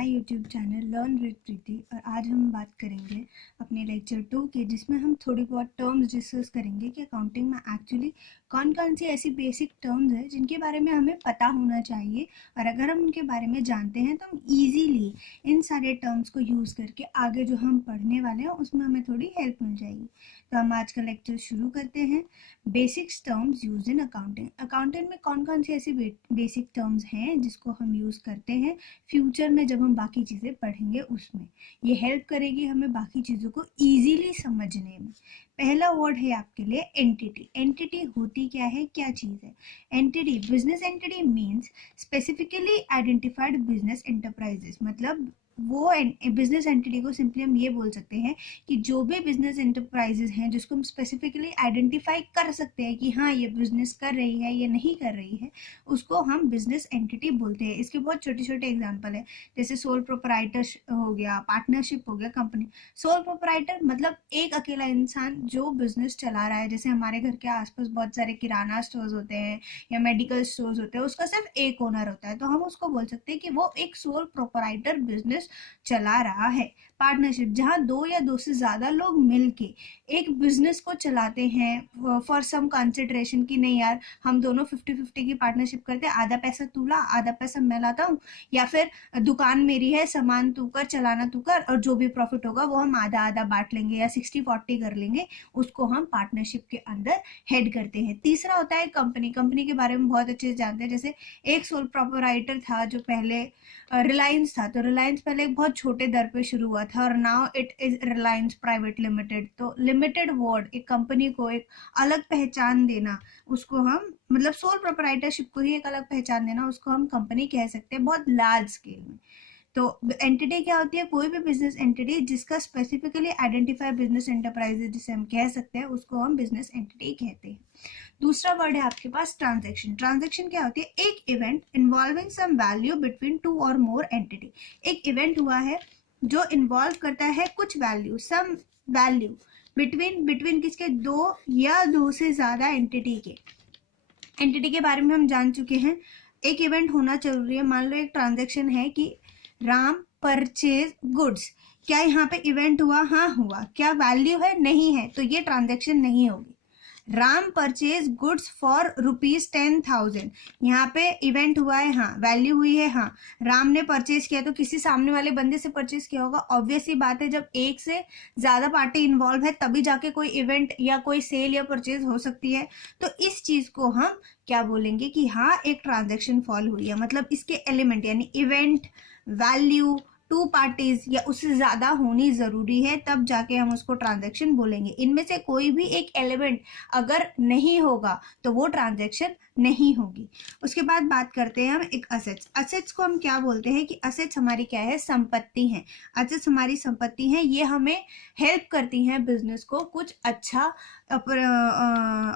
My YouTube channel learn with Preeti. और आज हम बात करेंगे अपने लेक्चर 2 के, जिसमें हम थोड़ी बहुत टर्म्स डिस्कस करेंगे कि अकाउंटिंग में एक्चुअली कौन कौन सी ऐसी बेसिक टर्म्स है जिनके बारे में हमें पता होना चाहिए, और अगर हम उनके बारे में जानते हैं तो हम ईजीली इन सारे टर्म्स को यूज़ करके आगे जो हम पढ़ने वाले हैं उसमें हमें थोड़ी हेल्प मिल जाएगी। तो हम आज का लेक्चर शुरू करते हैं। Basic terms use in accounting. Accounting में कौन कौन सी ऐसी बेसिक टर्म्स हैं जिसको हम यूज़ करते हैं फ्यूचर में जब हम बाकी चीज़ें पढ़ेंगे उसमें ये हेल्प करेगी हमें बाकी चीज़ों को ईजीली समझने में। पहला वर्ड है आपके लिए एंटिटी। एंटिटी होती क्या है, क्या चीज़ है? Entity, business entity means specifically identified business enterprises. मतलब वो बिजनेस एंटिटी को सिंपली हम ये बोल सकते हैं कि जो भी बिजनेस एंटरप्राइजेज हैं जिसको हम स्पेसिफिकली आइडेंटिफाई कर सकते हैं कि हाँ ये बिजनेस कर रही है, ये नहीं कर रही है, उसको हम बिजनेस एंटिटी बोलते हैं। इसके बहुत छोटे छोटे एग्जांपल है, जैसे सोल प्रोपराइटर हो गया, पार्टनरशिप हो गया, कंपनी। सोल प्रोपराइटर मतलब एक अकेला इंसान जो बिजनेस चला रहा है। जैसे हमारे घर के आसपास बहुत सारे किराना स्टोर्स होते हैं या मेडिकल स्टोर्स होते हैं, उसका सिर्फ एक ओनर होता है, तो हम उसको बोल सकते हैं कि वो एक सोल प्रोपराइटर बिजनेस चला रहा है। पार्टनरशिप, जहां दो या दो से ज्यादा लोग मिलके एक बिजनेस को चलाते हैं फॉर सम कंसिडरेशन कि नहीं यार हम दोनों 50-50 की पार्टनरशिप करते हैं, आधा पैसा तू ला आधा पैसा मैं लाता हूँ, या फिर दुकान मेरी है सामान तू कर चलाना तू कर और जो भी प्रॉफिट होगा वो हम आधा आधा बांट लेंगे या 60-40 कर लेंगे, उसको हम पार्टनरशिप के अंदर हेड करते हैं। तीसरा होता है कंपनी। कंपनी के बारे में बहुत अच्छे से जानते हैं। जैसे एक सोल प्रोपराइटर था जो पहले रिलायंस था, तो रिलायंस पहले एक बहुत छोटे दर पे शुरू हुआ था और now it is Reliance private limited. तो लिमिटेड वर्ड एक कंपनी को एक अलग पहचान देना, उसको हम मतलब सोल प्रोपराइटरशिप को ही एक अलग पहचान देना, उसको हम कंपनी कह सकते हैं बहुत लार्ज स्केल में। तो एंटिटी क्या होती है? कोई भी बिजनेस एंटिटी जिसका स्पेसिफिकली आइडेंटिफाई बिजनेस एंटरप्राइजेज जिसे हम कह सकते हैं, उसको हम बिजनेस एंटिटी कहते हैं। दूसरा वर्ड है आपके पास ट्रांजैक्शन। ट्रांजैक्शन क्या होती है? एक event involving some value between two और मोर एंटिटी। एक इवेंट हुआ है जो इन्वॉल्व करता है कुछ वैल्यू, सम वैल्यू बिटवीन किसके? दो या दो से ज्यादा एंटिटी के। एंटिटी के बारे में हम जान चुके हैं। एक इवेंट होना जरूरी है। मान लो एक ट्रांजैक्शन है कि राम परचेज गुड्स। क्या यहाँ पे इवेंट हुआ? हाँ हुआ। क्या वैल्यू है? नहीं है, तो ये ट्रांजैक्शन नहीं होगी। राम परचेज गुड्स फॉर ₹10,000, यहाँ पे इवेंट हुआ है, हाँ वैल्यू हुई है, हाँ राम ने परचेज किया, तो किसी सामने वाले बंदे से परचेज किया होगा। ऑब्वियस ही बात है, जब एक से ज्यादा पार्टी इन्वॉल्व है तभी जाके कोई इवेंट या कोई सेल या परचेज हो सकती है। तो इस चीज को हम क्या बोलेंगे कि हाँ एक ट्रांजेक्शन फॉल हुई है, मतलब इसके एलिमेंट यानी इवेंट, वैल्यू, टू पार्टीज या उससे ज्यादा होनी जरूरी है, तब जाके हम उसको ट्रांजैक्शन बोलेंगे। इनमें से कोई भी एक एलिमेंट अगर नहीं होगा तो वो ट्रांजैक्शन नहीं होगी। उसके बाद बात करते हैं हम एक असेट्स। असेट्स को हम क्या बोलते हैं कि असेट्स हमारी क्या है? संपत्ति है। असेट्स हमारी संपत्ति है, ये हमें हेल्प करती हैं बिजनेस को कुछ अच्छा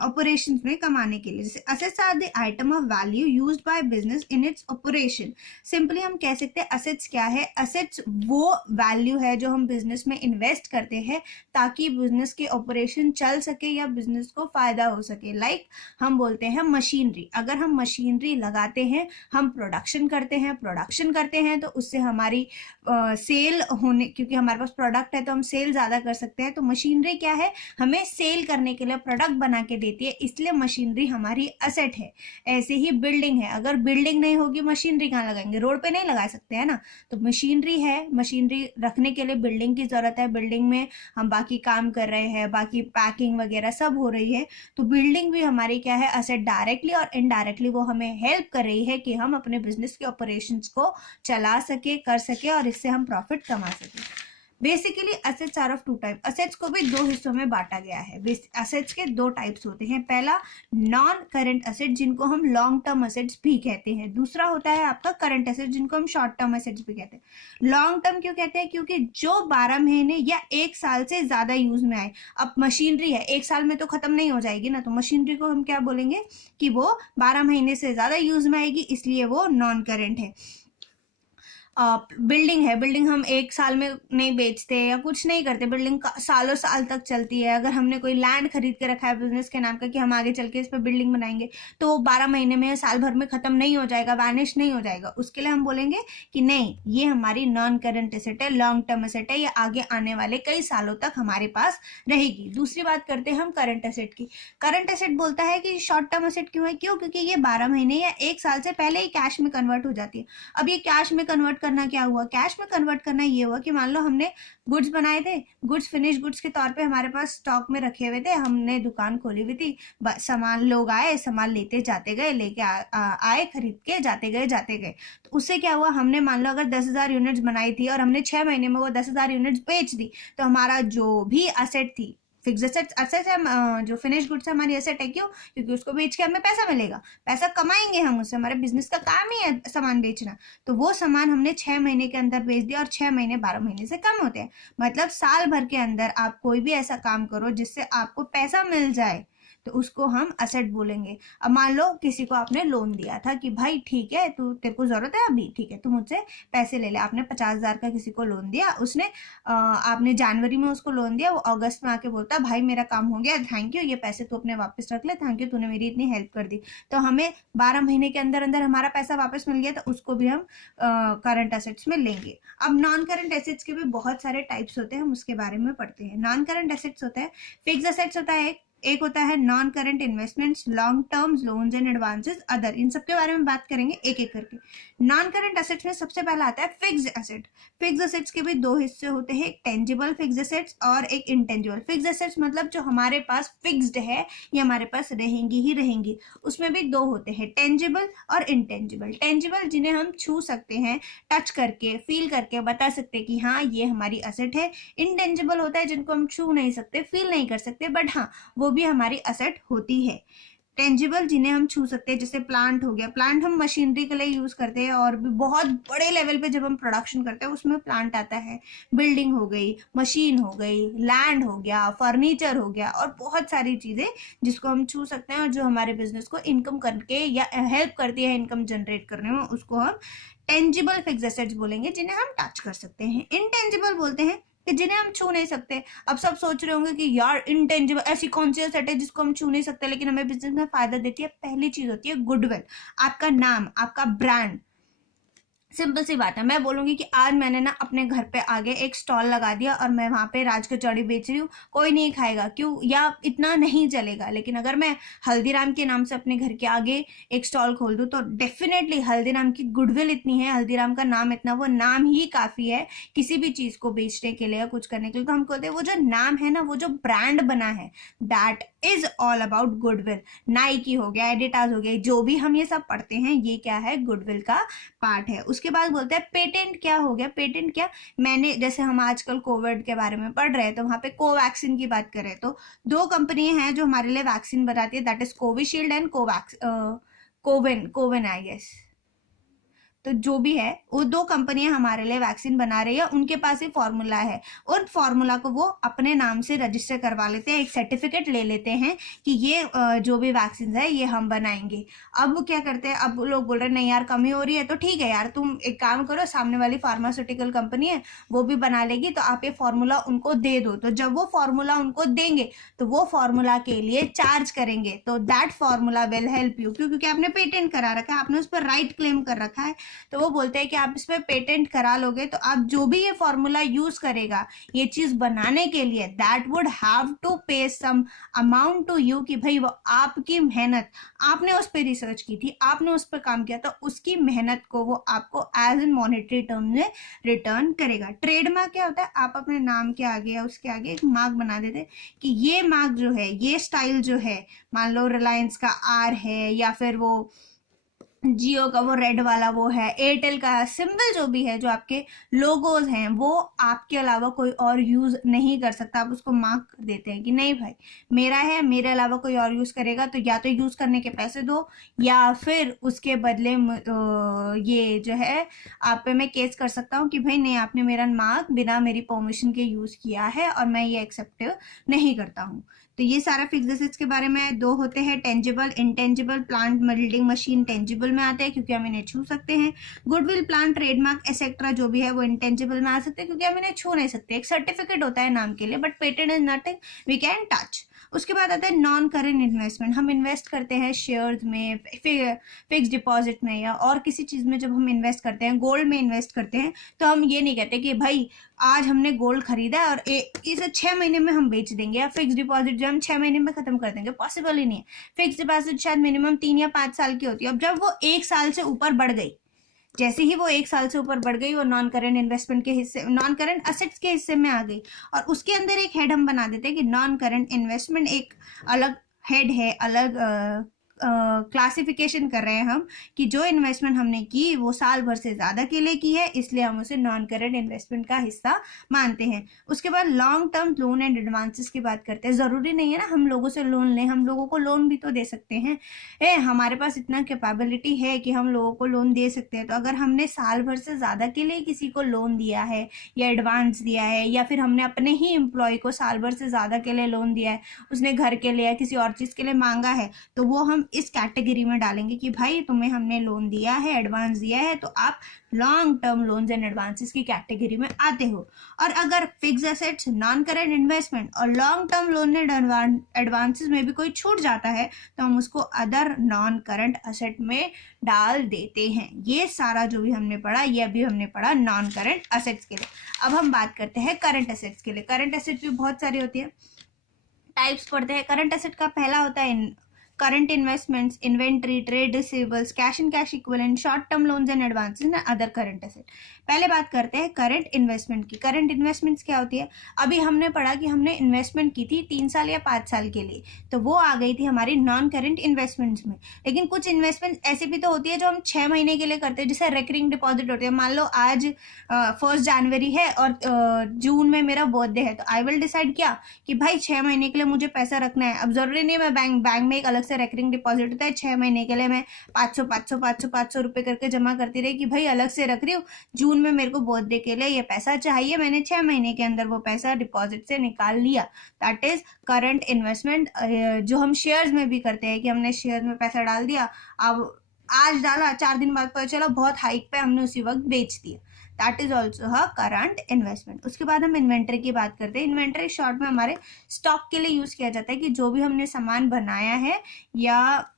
ऑपरेशंस में कमाने के लिए। जैसे assets are the item of value used by business in its operation. Simply हम कह सकते हैं असेट्स क्या है? असेट्स वो वैल्यू है जो हम बिजनेस में इन्वेस्ट करते हैं ताकि बिजनेस के ऑपरेशन चल सके या बिजनेस को फायदा हो सके। लाइक हम बोलते हैं मशीनरी। अगर हम मशीनरी लगाते हैं, हम प्रोडक्शन करते हैं तो उससे हमारी सेल होने, क्योंकि हमारे पास प्रोडक्ट है तो हम सेल ज्यादा कर सकते हैं। तो मशीनरी क्या है? हमें सेल करने के लिए प्रोडक्ट बना के देती है, इसलिए मशीनरी हमारी असेट है। ऐसे ही बिल्डिंग है, अगर बिल्डिंग नहीं होगी मशीनरी कहाँ लगाएंगे? रोड पे नहीं लगा सकते हैं ना। तो मशीनरी है, मशीनरी रखने के लिए बिल्डिंग की जरूरत है। बिल्डिंग में हम बाकी काम कर रहे हैं, बाकी पैकिंग वगैरह सब हो रही है, तो बिल्डिंग भी हमारी क्या है? असेट। डायरेक्टली और इनडायरेक्टली वो हमें हेल्प कर रही है कि हम अपने बिजनेस के ऑपरेशंस को चला सके, कर सके और इससे हम प्रॉफिट कमा सके। Basically assets are of two type. Assets को भी दो हिस्सों में बांटा गया है। असेट्स के दो टाइप्स होते हैं। पहला नॉन करंट असेट, जिनको हम लॉन्ग टर्म असेट्स भी कहते हैं। दूसरा होता है आपका करंट असेट, जिनको हम शॉर्ट टर्म असेट्स भी कहते हैं। लॉन्ग टर्म क्यों कहते हैं? क्योंकि जो 12 महीने या एक साल से ज्यादा यूज में आए। अब मशीनरी है, एक साल में तो खत्म नहीं हो जाएगी ना, तो मशीनरी को हम क्या बोलेंगे कि वो 12 महीने से ज्यादा यूज में आएगी, इसलिए वो नॉन करंट है। बिल्डिंग है, बिल्डिंग हम एक साल में नहीं बेचते या कुछ नहीं करते, बिल्डिंग सालों साल तक चलती है। अगर हमने कोई लैंड खरीद के रखा है बिजनेस के नाम का कि हम आगे चल के इस पर बिल्डिंग बनाएंगे, तो वो 12 महीने में, साल भर में खत्म नहीं हो जाएगा, वैनिश नहीं हो जाएगा। उसके लिए हम बोलेंगे कि नहीं, ये हमारी नॉन करंट एसेट है, लॉन्ग टर्म एसेट है, ये आगे आने वाले कई सालों तक हमारे पास रहेगी। दूसरी बात करते हैं हम करंट एसेट की। करंट एसेट बोलता है कि शॉर्ट टर्म एसेट क्यों है? क्यों? क्योंकि ये 12 महीने या एक साल से पहले ही कैश में कन्वर्ट हो जाती है। अब ये कैश में कन्वर्ट करना क्या हुआ? कैश में कन्वर्ट करना ये हुआ कि मान लो हमने गुड्स बनाए थे, गुड्स फिनिश गुड्स के तौर पे हमारे पास स्टॉक में रखे हुए थे, हमने दुकान खोली हुई थी, सामान लोग आए, सामान लेते जाते गए, लेके आए, खरीद के जाते गए। तो उससे क्या हुआ? हमने मान लो अगर 10,000 यूनिट्स बनाई थी और हमने 6 महीने में वो 10,000 यूनिट्स बेच दी, तो हमारा जो भी असेट थी, फिक्स एसेट है, जो फिनिश गुड्स है हमारी एसेट है। क्यों? क्योंकि उसको बेच के हमें पैसा मिलेगा, पैसा कमाएंगे हम उससे, हमारे बिजनेस का काम ही है सामान बेचना। तो वो सामान हमने 6 महीने के अंदर बेच दिया, और 6 महीने 12 महीने से कम होते हैं। मतलब साल भर के अंदर आप कोई भी ऐसा काम करो जिससे आपको पैसा मिल जाए, तो उसको हम असेट बोलेंगे। अब मान लो किसी को आपने लोन दिया था कि भाई ठीक है, तू तेरे को जरूरत है अभी, ठीक है तू मुझसे पैसे ले ले। आपने 50,000 का किसी को लोन दिया, उसने आपने जनवरी में उसको लोन दिया, वो अगस्त में आके बोलता भाई मेरा काम हो गया, थैंक यू, ये पैसे तू अपने वापस रख ले, थैंक यू, तूने मेरी इतनी हेल्प कर दी। तो हमें 12 महीने के अंदर अंदर हमारा पैसा वापस मिल गया, तो उसको भी हम करंट एसेट्स में लेंगे। अब नॉन करंट एसेट्स के भी बहुत सारे टाइप्स होते हैं, हम उसके बारे में पढ़ते हैं। नॉन करंट एसेट्स होता है, फिक्स एसेट्स होता है, एक होता है non current investments, long terms, loans and advances, other. इन सब के बारे में बात करेंगे एक एक करके। नॉन करंट एसेट्स में सबसे पहला आता है फिक्स्ड एसेट। फिक्स्ड एसेट्स के भी दो हिस्से होते हैं, एक टेंजिबल फिक्स्ड एसेट्स और एक इंटेंजिबल फिक्स्ड एसेट्स। मतलब जो हमारे पास फिक्स्ड है, ये हमारे पास रहेंगी ही रहेंगी। उसमें भी दो होते हैं, टेंजिबल और इंटेंजिबल। टेंजिबल जिन्हें हम छू सकते हैं, टच करके, फील करके बता सकते हैं कि हाँ ये हमारी एसेट है। इंटेंजिबल होता है जिनको हम छू नहीं सकते, फील नहीं कर सकते, बट हाँ वो भी हमारी असेट होती है। टेंजिबल जिन्हें हम छू सकते हैं, जैसे प्लांट हो गया, प्लांट हम मशीनरी के लिए यूज करते हैं, और भी बहुत बड़े लेवल पे जब हम प्रोडक्शन करते हैं उसमें प्लांट आता है। बिल्डिंग हो गई, मशीन हो गई, लैंड हो गया, फर्नीचर हो गया, और बहुत सारी चीजें जिसको हम छू सकते हैं और जो हमारे बिजनेस को इनकम करके या हेल्प करती है इनकम जनरेट करने में, उसको हम टेंजिबल फिक्स्ड एसेट्स बोलेंगे, जिन्हें हम टच कर सकते हैं। इनटेंजिबल बोलते हैं कि जिन्हें हम छू नहीं सकते। अब सब सोच रहे होंगे कि यार इनटेंजिबल ऐसी कौन सी एसेट है जिसको हम छू नहीं सकते लेकिन हमें बिजनेस में फायदा देती है? पहली चीज होती है गुडविल, आपका नाम, आपका ब्रांड। सिंपल सी बात है, मैं बोलूंगी कि आज मैंने ना अपने घर पे आगे एक स्टॉल लगा दिया और मैं वहां पे राज कचौड़ी बेच रही हूँ, कोई नहीं खाएगा, क्यों? या इतना नहीं चलेगा। लेकिन अगर मैं हल्दीराम के नाम से अपने घर के आगे एक स्टॉल खोल दूं, तो डेफिनेटली हल्दीराम की गुडविल इतनी है, हल्दीराम का नाम इतना, वो नाम ही काफी है किसी भी चीज को बेचने के लिए या कुछ करने के लिए। तो हम कहते हैं वो जो नाम है ना, वो जो ब्रांड बना है, that is all about goodwill. Nike हो गया, एडिटास हो गया, जो भी हम ये सब पढ़ते हैं, ये क्या है? गुडविल का पार्ट है। उसके बाद बोलते हैं पेटेंट। क्या हो गया पेटेंट? क्या, मैंने जैसे हम आजकल कोविड के बारे में पढ़ रहे हैं, तो वहां पे कोवैक्सीन की बात करें तो दो कंपनी हैं जो हमारे लिए वैक्सीन बनाती है, that is Covishield and CoWIN, CoWIN I guess. तो जो भी है, वो दो कंपनियां हमारे लिए वैक्सीन बना रही है, उनके पास ही फॉर्मूला है, और फॉर्मूला को वो अपने नाम से रजिस्टर करवा लेते हैं, एक सर्टिफिकेट ले लेते हैं कि ये जो भी वैक्सीन है ये हम बनाएंगे। अब वो क्या करते हैं, अब लोग बोल रहे हैं नहीं यार कमी हो रही है, तो ठीक है यार तुम एक काम करो, सामने वाली फार्मास्यूटिकल कंपनी है वो भी बना लेगी, तो आप ये फॉर्मूला उनको दे दो। तो जब वो फॉर्मूला उनको देंगे तो वो फॉर्मूला के लिए चार्ज करेंगे, तो that formula will help you. क्यों? क्योंकि आपने पेटेंट करा रखा है, आपने उस पर राइट क्लेम कर रखा है। तो वो बोलते हैं कि आप इस पे पेटेंट करा लोगे, तो आप जो भी ये फॉर्मूला यूज करेगा ये चीज बनाने के लिए, दैट वुड हैव टू पे सम अमाउंट टू यू, कि भाई वो आपकी मेहनत, आपने उस पर रिसर्च की थी, आपने उस पर काम किया, तो उसकी मेहनत को वो आपको एज एन मॉनेटरी टर्म में रिटर्न करेगा। ट्रेडमार्क क्या होता है? आप अपने नाम के आगे या उसके आगे एक मार्क बना देते कि ये मार्क जो है, ये स्टाइल जो है, मान लो रिलायंस का आर है, या फिर वो जियो का वो रेड वाला वो है, एयरटेल का सिंबल जो भी है, जो आपके लोगोज हैं, वो आपके अलावा कोई और यूज नहीं कर सकता। आप उसको मार्क कर देते हैं कि नहीं भाई मेरा है, मेरे अलावा कोई और यूज करेगा तो या तो यूज करने के पैसे दो, या फिर उसके बदले ये जो है आप पे मैं केस कर सकता हूँ कि भाई नहीं, आपने मेरा मार्क बिना मेरी परमिशन के यूज किया है और मैं ये एक्सेप्ट नहीं करता हूँ। तो ये सारा फिक्स्ड एसेट्स के बारे में। दो होते हैं tangible, intangible. Plant, building, machine tangible में आते हैं क्योंकि हम इन्हें छू सकते हैं। गुडविल, प्लांट, ट्रेडमार्क एक्सेट्रा जो भी है वो इंटेंजिबल में आ सकते हैं क्योंकि हम इन्हें छू नहीं सकते। एक सर्टिफिकेट होता है नाम के लिए, but patent is nothing we can touch. उसके बाद आता है नॉन करेंट इन्वेस्टमेंट। हम इन्वेस्ट करते हैं शेयर्स में, फिक्स डिपॉजिट में या और किसी चीज़ में। जब हम इन्वेस्ट करते हैं, गोल्ड में इन्वेस्ट करते हैं, तो हम ये नहीं कहते कि भाई आज हमने गोल्ड खरीदा है और इसे 6 महीने में हम बेच देंगे, या फिक्स डिपॉजिट जो हम 6 महीने में खत्म कर देंगे, पॉसिबल ही नहीं है। फिक्स डिपॉजिट शायद मिनिमम 3 या 5 साल की होती है। अब जब वो 1 साल से ऊपर बढ़ गई, जैसे ही वो 1 साल से ऊपर बढ़ गई, वो नॉन करेंट इन्वेस्टमेंट के हिस्से, नॉन करेंट असेट्स के हिस्से में आ गई। और उसके अंदर एक हेड हम बना देते हैं कि नॉन करेंट इन्वेस्टमेंट, एक अलग हेड है, अलग क्लासिफिकेशन कर रहे हैं हम कि जो इन्वेस्टमेंट हमने की वो साल भर से ज़्यादा के लिए की है, इसलिए हम उसे नॉन करेंट इन्वेस्टमेंट का हिस्सा मानते हैं। उसके बाद long term loan and advances की बात करते हैं। ज़रूरी नहीं है ना हम लोगों से लोन लें, हम लोगों को लोन भी तो दे सकते हैं। हमारे पास इतना कैपेबिलिटी है कि हम लोगों को लोन दे सकते हैं। तो अगर हमने साल भर से ज़्यादा के लिए किसी को लोन दिया है या एडवांस दिया है, या फिर हमने अपने ही एम्प्लॉय को साल भर से ज़्यादा के लिए लोन दिया है, उसने घर के लिए या किसी और चीज़ के लिए मांगा है, तो वो हम इस कैटेगरी में डालेंगे कि भाई तुम्हें हमने लोन दिया है, एडवांस दिया है, तो आप long term loans and advances की कैटेगरी में आते हो। और अगर fix assets, non current investment और long term loan and advances में भी कोई छूट जाता है तो हम उसको अदर नॉन करंट एसेट में डाल देते हैं। ये सारा जो भी हमने पढ़ा, ये अभी हमने पढ़ा नॉन करंट एसेट्स के लिए। अब हम बात करते हैं करंट एसेट्स के लिए। करंट एसेट्स भी बहुत सारी होती है, टाइप्स पढ़ते हैं। करंट एसेट का पहला होता है current investments, inventory, trade receivables, cash and cash equivalent, short term loans and advances and other current asset. पहले बात करते हैं करंट इन्वेस्टमेंट की। करंट इन्वेस्टमेंट्स क्या होती है? अभी हमने पढ़ा कि हमने इन्वेस्टमेंट की थी 3 साल या 5 साल के लिए, तो वो आ गई थी हमारी नॉन करंट इन्वेस्टमेंट्स में। लेकिन कुछ इन्वेस्टमेंट ऐसी भी तो होती है जो हम 6 महीने के लिए करते हैं, जैसे रिकरिंग डिपॉजिट होती है। मान लो आज 1 जनवरी है और जून में मेरा बर्थडे है, तो आई विल डिसाइड क्या कि भाई 6 महीने के लिए मुझे पैसा रखना है। अब जरूरी नहीं मैं बैंक में एक अलग से रेकरिंग डिपॉजिट होता है, 6 महीने के लिए मैं 500 रुपए करके जमा करती रही कि भाई अलग से रख रही हूँ, जून में मेरे को बर्थडे के लिए ये पैसा चाहिए, मैंने 6 महीने के अंदर वो पैसा डिपॉजिट से निकाल लिया। That is current investment. जो हम शेयर्स में भी करते हैं कि हमने शेयर में पैसा डाल दिया, अब आज डाला, 4 दिन बाद पता चला बहुत हाइक पे, हमने उसी वक्त बेच दिया। That is also a current investment. उसके बाद हम इन्वेंट्री की बात करते हैं। इन्वेंट्री शॉर्ट में हमारे स्टॉक के लिए यूज किया जाता है कि जो भी हमने सामान बनाया है या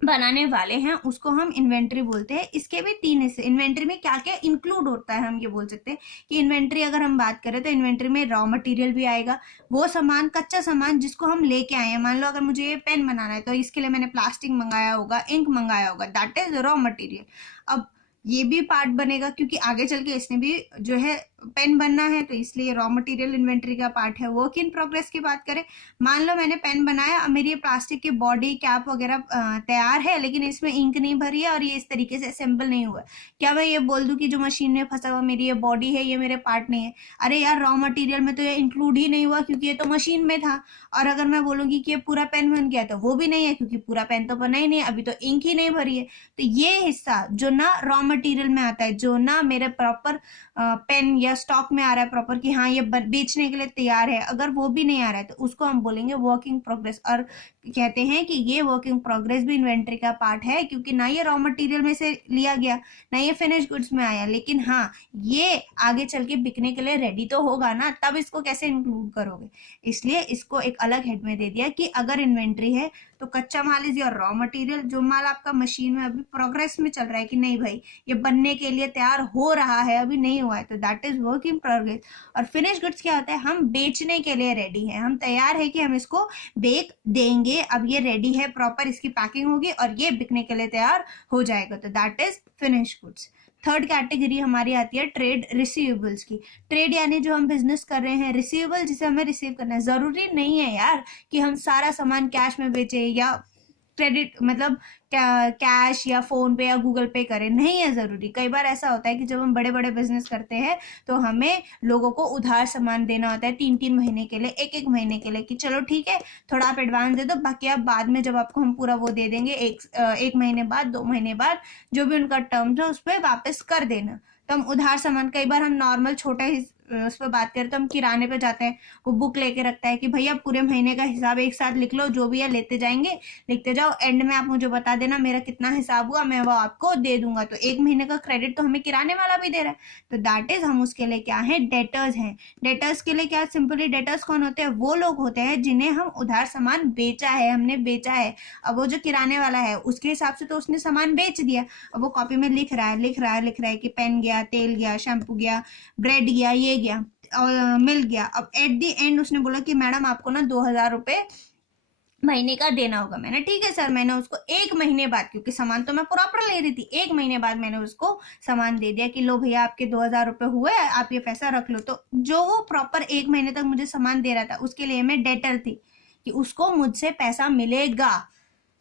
बनाने वाले हैं उसको हम इन्वेंट्री बोलते हैं। इसके भी 3 हिस्से। इन्वेंट्री में क्या क्या इंक्लूड होता है, हम ये बोल सकते हैं कि इन्वेंट्री अगर हम बात करें तो इन्वेंट्री में रॉ मटेरियल भी आएगा, वो सामान, कच्चा सामान जिसको हम लेके आए हैं। मान लो अगर मुझे ये पेन बनाना है तो इसके लिए मैंने प्लास्टिक मंगाया होगा, इंक मंगाया होगा, दैट इज रॉ मटेरियल। अब ये भी पार्ट बनेगा क्योंकि आगे चल के इसने भी जो है पेन बनना है, तो इसलिए रॉ मटेरियल इन्वेंट्री का पार्ट है। वर्क इन प्रोग्रेस की बात करें, मान लो मैंने पेन बनाया, अब मेरी ये प्लास्टिक की बॉडी, कैप वगैरह तैयार है, लेकिन इसमें इंक नहीं भरी है और ये इस तरीके से असेंबल नहीं हुआ। क्या मैं ये बोल दूं कि जो मशीन में फंसा हुआ मेरी ये बॉडी है, ये मेरे पार्ट नहीं है? अरे यार, रॉ मटेरियल में तो ये इंक्लूड ही नहीं हुआ क्योंकि ये तो मशीन में था। और अगर मैं बोलूंगी कि ये पूरा पेन बन गया, तो वो भी नहीं है क्योंकि पूरा पेन तो बना ही नहीं है, अभी तो इंक ही नहीं भरी है। तो ये हिस्सा जो ना रॉ मटेरियल में आता है, जो ना मेरे प्रॉपर पेन या स्टॉक में आ रहा है प्रॉपर कि हाँ ये बेचने के लिए तैयार है, अगर वो भी नहीं आ रहा है तो उसको हम बोलेंगे वर्किंग प्रोग्रेस। और कहते हैं कि ये वर्किंग प्रोग्रेस भी इन्वेंट्री का पार्ट है क्योंकि ना ये रॉ मटेरियल में से लिया गया, ना ये फिनिश गुड्स में आया, लेकिन हाँ ये आगे चल के बिकने के लिए रेडी तो होगा ना, तब इसको कैसे इंक्लूड करोगे? इसलिए इसको एक अलग हेड में दे दिया कि अगर इन्वेंट्री है तो कच्चा माल इज और रॉ मटेरियल, जो माल आपका मशीन में अभी प्रोग्रेस में चल रहा है कि नहीं भाई ये बनने के लिए तैयार हो रहा है, अभी नहीं हुआ है, तो that is work in progress. और फिनिश गुड्स क्या होता है? हम बेचने के लिए रेडी है, हम तैयार है कि हम इसको बेच देंगे, अब ये रेडी है, प्रॉपर इसकी पैकिंग होगी और ये बिकने के लिए तैयार हो जाएगा, तो that is finish goods. Third category हमारी आती है ट्रेड रिसीवेबल्स की। ट्रेड यानी जो हम बिजनेस कर रहे हैं, रिसीवेबल जिसे हमें रिसीव करना है। जरूरी नहीं है यार कि हम सारा सामान कैश में बेचे या क्रेडिट मतलब कैश या फोन पे या गूगल पे करें, नहीं है जरूरी। कई बार ऐसा होता है कि जब हम बड़े बड़े बिजनेस करते हैं तो हमें लोगों को उधार सामान देना होता है 3-3 महीने के लिए, 1-1 महीने के लिए, कि चलो ठीक है थोड़ा आप एडवांस दे दो, बाकी आप बाद में जब आपको हम पूरा वो दे देंगे 1 महीने बाद, 2 महीने बाद, जो भी उनका टर्म्स है उस पर वापस कर देना। तो हम उधार सामान, कई बार हम नॉर्मल छोटा उस पर बात करें तो हम किराने पे जाते हैं, वो बुक लेके रखता है कि भैया पूरे महीने का हिसाब एक साथ लिख लो, जो भी है लेते जाएंगे, लिखते जाओ, एंड में आप मुझे बता देना मेरा कितना हिसाब हुआ, मैं वो आपको दे दूंगा। तो एक महीने का क्रेडिट तो हमें किराने वाला भी दे रहा है। तो दैट इज हम उसके लिए क्या है, डेटर्स हैं। डेटर्स के लिए क्या, सिंपली डेटर्स कौन होते हैं, वो लोग होते हैं जिन्हें हम उधार सामान बेचा है, हमने बेचा है। अब वो जो किराने वाला है उसके हिसाब से तो उसने सामान बेच दिया, अब वो कॉपी में लिख रहा है कि पेन गया, तेल गया, शैम्पू गया, ब्रेड गया, ये गया और मिल गया। अब एट दी एंड उसने बोला कि मैडम आपको ना 2,000 रुपये महीने का देना होगा। मैंने ठीक है सर, मैंने उसको एक महीने बाद, क्योंकि सामान तो मैं प्रॉपर ले रही थी, एक महीने बाद मैंने उसको सामान दे दिया कि लो भैया आपके 2,000 रुपये हुए, आप ये पैसा रख लो। तो जो वो प्रॉपर एक महीने तक मुझे सामान दे रहा था उसके लिए मैं डेटर थी कि उसको मुझसे पैसा मिलेगा,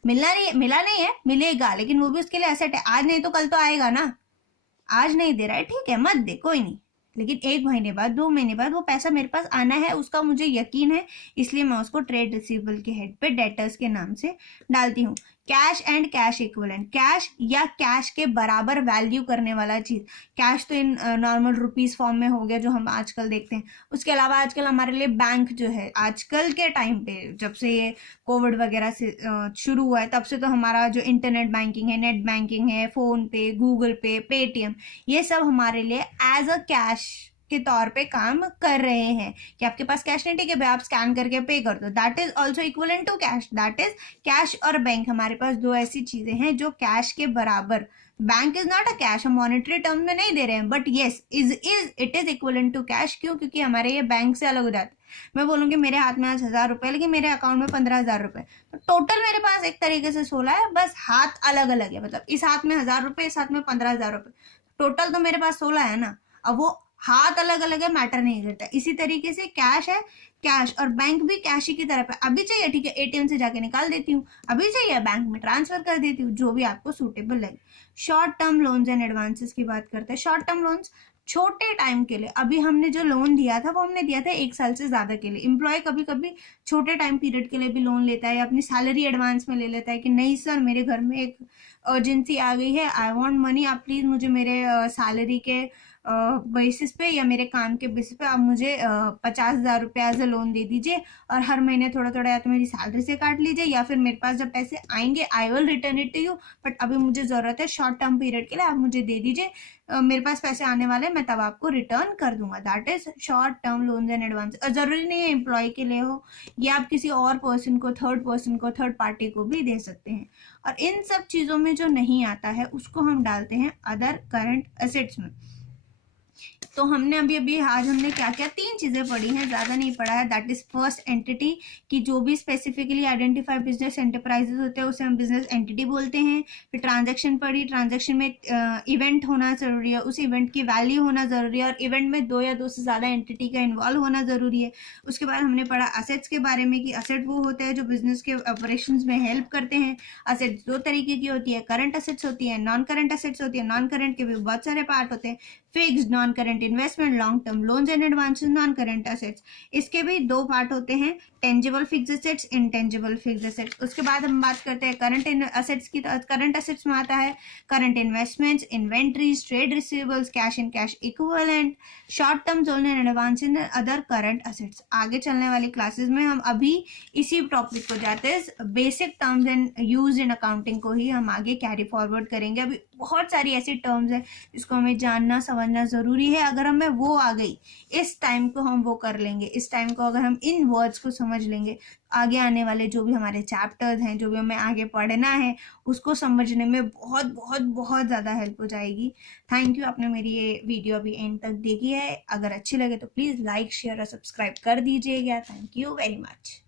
मिला नहीं है, मिलेगा, लेकिन वो भी उसके लिए एसेट है। आज नहीं तो कल तो आएगा ना, आज नहीं दे रहा है ठीक है मत दे कोई नहीं, लेकिन एक महीने बाद 2 महीने बाद वो पैसा मेरे पास आना है, उसका मुझे यकीन है, इसलिए मैं उसको ट्रेड रिसीवेबल के हेड पे डेटर्स के नाम से डालती हूँ। Cash and cash equivalent, cash या कैश के बराबर वैल्यू करने वाला चीज। कैश तो इन नॉर्मल रुपीज फॉर्म में हो गया जो हम आजकल देखते हैं। उसके अलावा आजकल हमारे लिए बैंक जो है, आजकल के टाइम पे जब से ये कोविड वगैरह से शुरू हुआ है तब से तो हमारा जो इंटरनेट बैंकिंग है, नेट बैंकिंग है, फोन पे, गूगल पे, पेटीएम, ये सब हमारे लिए एज अ कैश के तौर पे काम कर रहे हैं कि आपके पास कैश नहीं, ठीक है भाई आप स्कैन करके पे कर दो, that is also equivalent to cash. That is cash और बैंक, हमारे पास दो ऐसी चीजें हैं जो कैश के बराबर। Bank is not a cash, हम मॉनेटरी टर्म में नहीं दे रहे हैं, but yes it is equivalent to cash. क्यों? क्योंकि हमारे ये बैंक से अलग हो जाते हैं। मैं बोलूंगी मेरे हाथ में आज 1,000 रुपए, लेकिन मेरे अकाउंट में 15,000 रुपए, तो टोटल मेरे पास एक तरीके से 16 है, बस हाथ अलग अलग है। मतलब इस हाथ में 1,000 रुपए, इस हाथ में 15,000 रुपए, टोटल तो मेरे पास 16 है ना। अब वो हाथ अलग अलग है, मैटर नहीं करता। इसी तरीके से कैश है, कैश और बैंक भी कैश ही की तरफ है। अभी चाहिए ठीक है एटीएम से जाके निकाल देती हूँ, अभी चाहिए बैंक में ट्रांसफर कर देती हूँ, जो भी आपको सूटेबल लगे। Short term loans and advances की बात करते हैं। शॉर्ट टर्म लोन्स छोटे टाइम के लिए, अभी हमने जो लोन दिया था वो हमने दिया था 1 साल से ज्यादा के लिए। एम्प्लॉय कभी कभी छोटे टाइम पीरियड के लिए भी लोन लेता है, या अपनी सैलरी एडवांस में ले लेता है कि नहीं सर मेरे घर में एक अर्जेंसी आ गई है, आई वांट मनी, आप प्लीज मुझे मेरे सैलरी के बेसिस पे या मेरे काम के बेसिस पे आप मुझे 50,000 रुपये एज अ लोन दे दीजिए, और हर महीने थोड़ा थोड़ा या तो मेरी सैलरी से काट लीजिए, या फिर मेरे पास जब पैसे आएंगे I will return it to you, but अभी मुझे जरूरत है शॉर्ट टर्म पीरियड के लिए, आप मुझे दे दीजिए, मेरे पास पैसे आने वाले मैं तब आपको रिटर्न कर दूंगा। That is short term loans and advance. जरूरी नहीं है एम्प्लॉय के लिए हो, ये आप किसी और पर्सन को, थर्ड पार्टी को भी दे सकते हैं। और इन सब चीजों में जो नहीं आता है उसको हम डालते हैं अदर करंट एसेट्स में। तो हमने अभी आज हमने क्या क्या 3 चीजें पढ़ी हैं, ज्यादा नहीं पढ़ा है। दैट इज फर्स्ट एंटिटी, कि जो भी स्पेसिफिकली आइडेंटिफाई बिजनेस एंटरप्राइजेस होते हैं उसे हम बिजनेस एंटिटी बोलते हैं। फिर ट्रांजैक्शन पढ़ी, ट्रांजैक्शन में इवेंट होना जरूरी है, उस इवेंट की वैल्यू होना जरूरी है, और इवेंट में 2 या 2 से ज्यादा एंटिटी का इन्वॉल्व होना जरूरी है। उसके बाद हमने पढ़ा असेट्स के बारे में कि असेट वो होते हैं जो बिजनेस के ऑपरेशन में हेल्प करते हैं। असेट्स 2 तरीके की होती है, करंट असेट्स होती है, नॉन करंट असेट्स होती है। नॉन करंट के भी बहुत सारे पार्ट होते हैं, fixed, non current investment, long term loans and advances, non current assets. इसके भी 2 पार्ट होते हैं, tangible fixed assets, intangible fixed assets. उसके बाद हम बात करते हैं करंट असेट्स की। करंट असेट्स में आता है current investments, inventories, trade receivables, cash and cash equivalent, short term loan and advance and other current assets. आगे चलने वाली क्लासेस में हम अभी इसी टॉपिक को जाते हैं, basic terms and use in accounting को ही हम आगे कैरी फॉरवर्ड करेंगे। अभी बहुत सारी ऐसी टर्म्स है जिसको हमें जानना समझना जरूरी है। अगर हमें वो आ गई, इस टाइम को हम वो कर लेंगे, इस टाइम को अगर हम इन वर्ड्स को समझ लेंगे, आगे आने वाले जो भी हमारे चैप्टर्स हैं, जो भी हमें आगे पढ़ना है, उसको समझने में बहुत बहुत बहुत ज़्यादा हेल्प हो जाएगी। थैंक यू, आपने मेरी ये वीडियो अभी एंड तक देखी है। अगर अच्छी लगे तो प्लीज़ लाइक, शेयर और सब्सक्राइब कर दीजिएगा। Thank you very much.